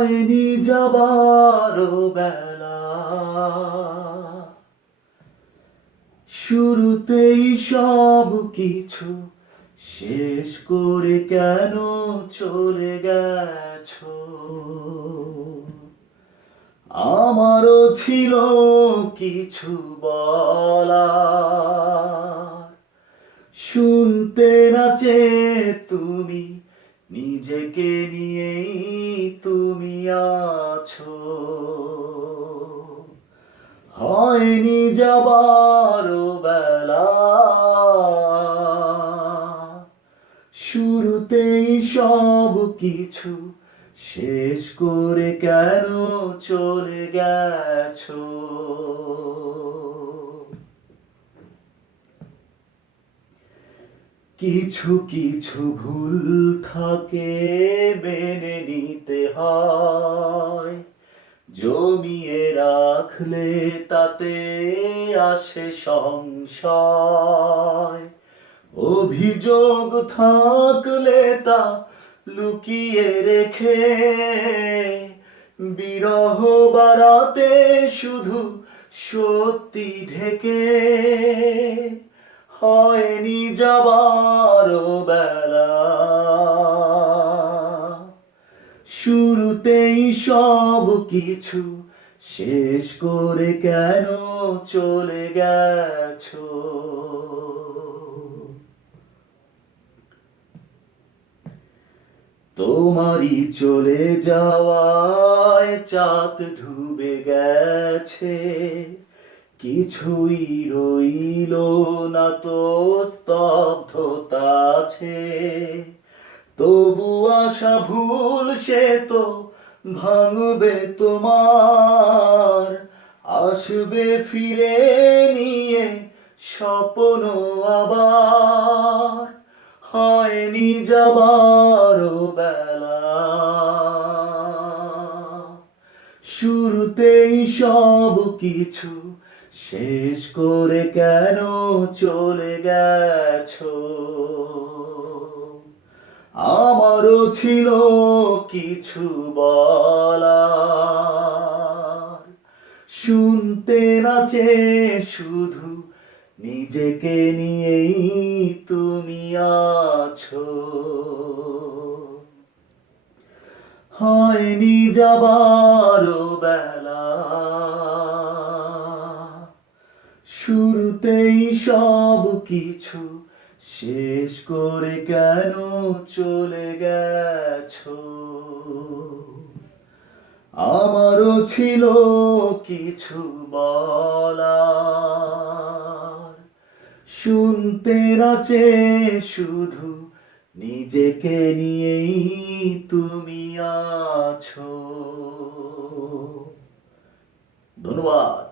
হয়নি যাবার বেলা, শুরুতেই সব কিছু শেষ করে কেন চলে গেছো? আমারও ছিল কিছু বলার, শুনতে না চেয়ে তুমি নিজেকে নিয়েই তুমি আছো। হয়নি যাবার বেলা, শুরুতেই সব কিছু শেষ করে কেন চলে গেছো? কিছু কিছু ভুল থাকে মেনে নিতে হয়, জমিয়ে রাখলে তাতে আসে সংশয়। অভিযোগ থাকলে তা লুকিয়ে রেখে বিরহ বাড়াতে শুধু সত্যি ঢেকে। হয়নি যাবার বেলা, শুরুতেই সব কিছু শেষ করে কেন চলে গেছো? তোমারই চলে যাওয়ায় চাঁদ ডুবে গেছে, কিছুই রইল না তো স্তব্ধতা আছে। তবু আশা ভুল সে তো ভাঙবে তোমার, আসবে ফিরে নিয়ে স্বপ্ন আবার। হয়নি যাবার বেলা, শুরুতেই সব কিছু শেষ করে কেন চলে গেছো? আমারও ছিল কিছু বলার, শুনতে না চেয়ে শুধু নিজেকে নিয়েই তুমি আছো। হয়নি যাবার বেলা, শুরুতেই সব কিছু শেষ করে কেন চলে গেছো? আমারও ছিল কিছু বলার, শুনতে না চেয়ে শুধু নিজেকে নিয়েই তুমি আছো। ধন্যবাদ।